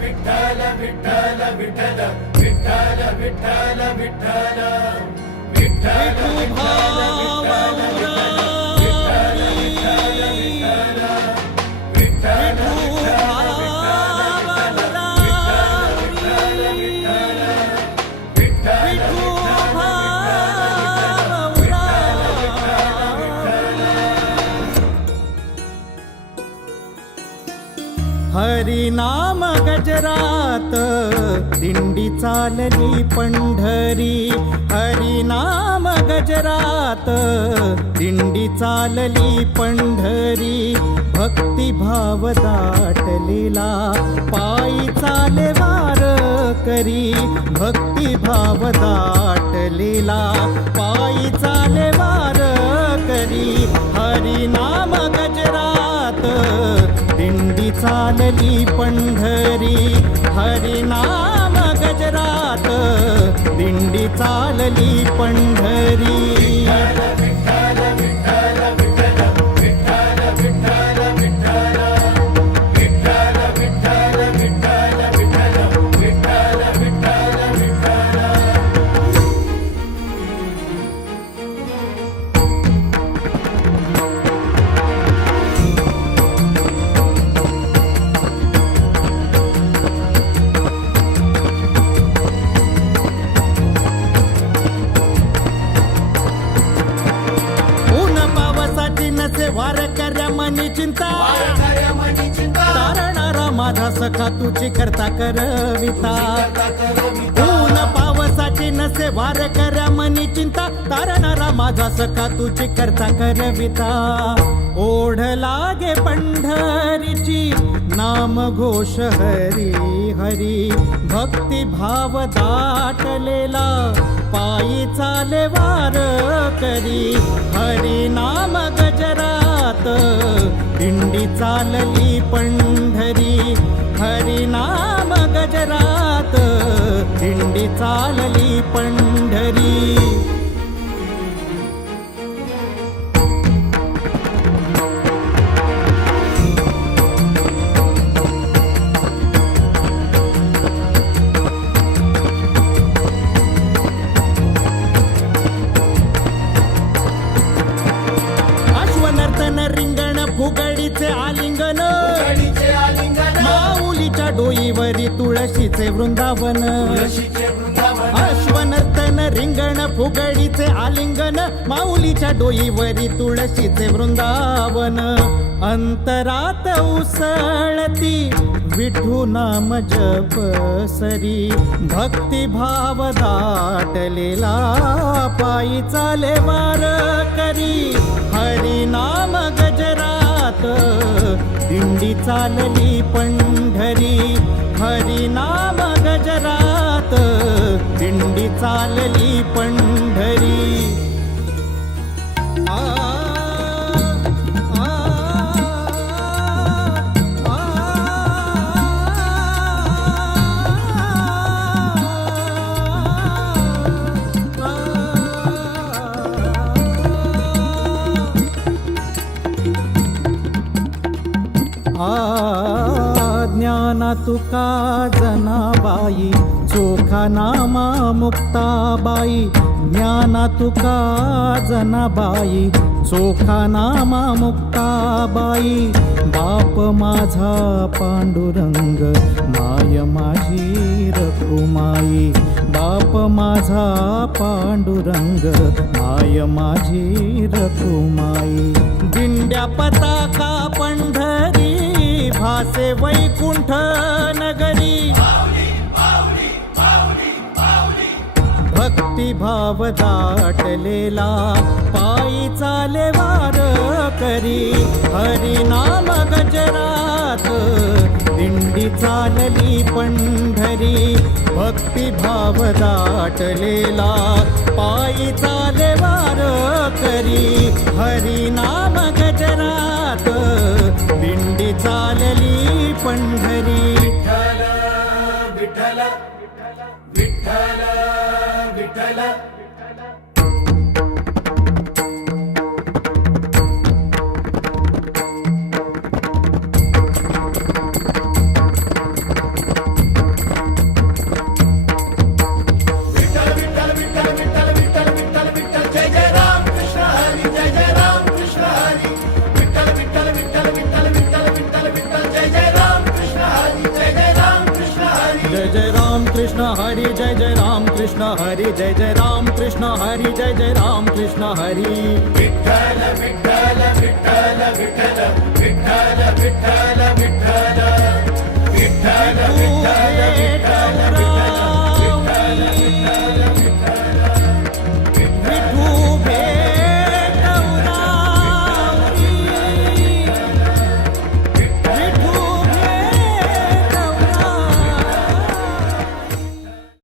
विठ्ठल विठ्ठल विठ्ठल विठ्ठल विठ्ठल विठ्ठल विठ्ठल हरिनाम गजरात दिंडी चालली पंढरी, हरिनाम गजरात दिंडी चालली पंढरी, भक्तिभाव दाटलेला पायी चाले वारकरी, भक्तिभाव दाटलेला पायी चाले वारकरी, हरिनाम गजरात दिंडी चालली पंढरी, हरिनाम गजरात दिंडी चालली पंढरी. वारकऱ्या मनी चिंता तारणारा माझा सखा तुझी करता करविता, ऊन पावसाची नसे वारकऱ्या मनी चिंता तारणारा माझा सखा तुझी करता करविता, ओढ लागे पंढरीची नाम घोष हरी हरी, भक्तिभाव दाटलेला पायी चाले वारकरी, हरिनाम गजरात दिंडी चालली पंढरी, हरिनाम गजरात दिंडी चालली पंढरी. रिंगण फुगडीचे आलिंगन, माऊलीच्या डोईवरी तुळशीचे वृंदावन, अश्वनर्तन रिंगण फुगडीचे आलिंगन, माऊलीच्या डोईवरी तुळशीचे वृंदावन, अंतरात उसळती विठू नाम जप सरी, भक्तिभाव दाटलेला पायी चाले वारकरी, हरिनाम गजरात दिंडी चालली पंढरी, हरिनाम गजरात दिंडी चालली पंढरी. ज्ञाना तुका जनाबाई चोखा नामा मुक्ताबाई, ज्ञाना तुका जनाबाई चोखा नामा मुक्ताबाई, बाप माझा पांडुरंग माय माझी रखुमाई, बाप माझा पांडुरंग माय माझी रखुमाई, दिंड्या पताका पंढरी भासे वैकुंठ नगरी, भक्तिभाव दाटलेला पायी चाले वारकरी, हरिनाम गजरात दिंडी चालली पंढरी, भक्तिभाव दाटलेला पायी चाले वारकरी, हरिनाम गजरात दिंडी चालली पंढरी. विठ्ठल विठ्ठल विठ्ठल हरी जय जय राम कृष्ण हरी जय जय राम कृष्ण हरी विठ्ठल विठ्ठल विठ्ठल विठ्ठल विठ्ठल विठ्ठल विठ्ठल विठ्ठल